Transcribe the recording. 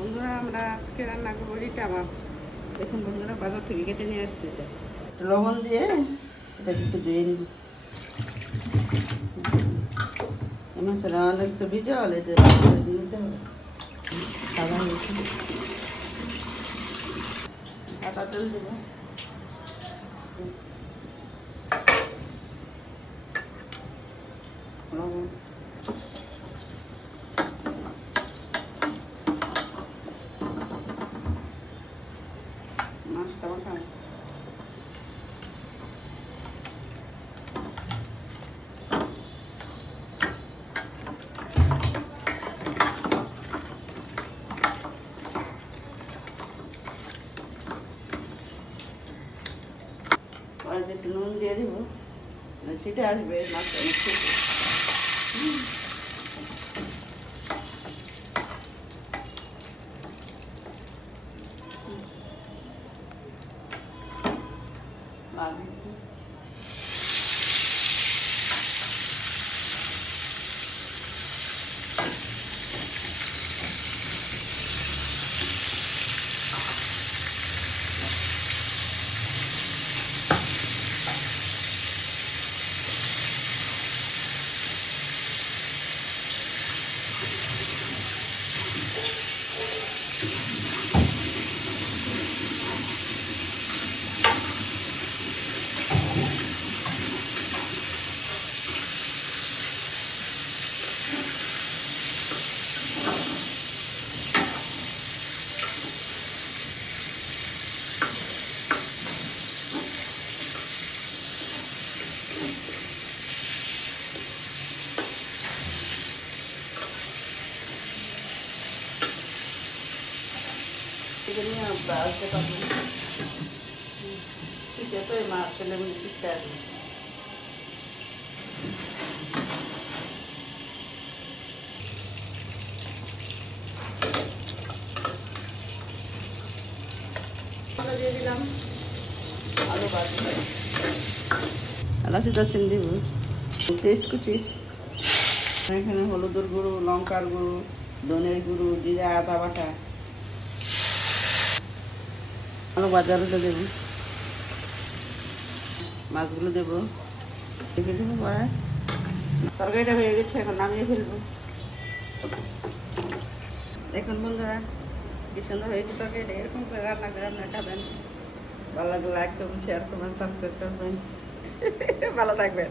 বন্ধুরা, আমরা আজকে রান্না করব রিটা মাছ। দেখুন বন্ধুরা, বাজার থেকে কেটে নিয়ে আসছি এটা। লবণ দিয়ে এটা একটু দিয়ে নিব। মাছটা অনেক তো ভিজাল এটা নিতে হবে। সাদা আটা তেল দেবো। Nossa, tá vontade. Olha, tem que não dia de vou. Não te dá, às vezes, mas tem que Father এটা নিয়ে আসতে পারব ঠিক আছে মাছ তেলে ঠিকটা আসবে আলু দিয়ে এখানে হলুদের গুঁড়ো, লঙ্কার গুঁড়ো, ধনের গুঁড়ো, জিরা, আদা বাটা। আলু বাজারগুলো দেবো। মাছগুলো দেবো। রেখে দেবো পরে। তরকারিটা হয়ে গেছে, এখন নামিয়ে ফেলব। দেখুন বন্ধুরা, কি সুন্দর হয়েছে তরকারিটা। এরকম করে রান্না করে আপনারা খাবেন। ভালো লাগলে লাইক করবেন শেয়ার করবেন সাবস্ক্রাইব করবেন। ভালো থাকবেন।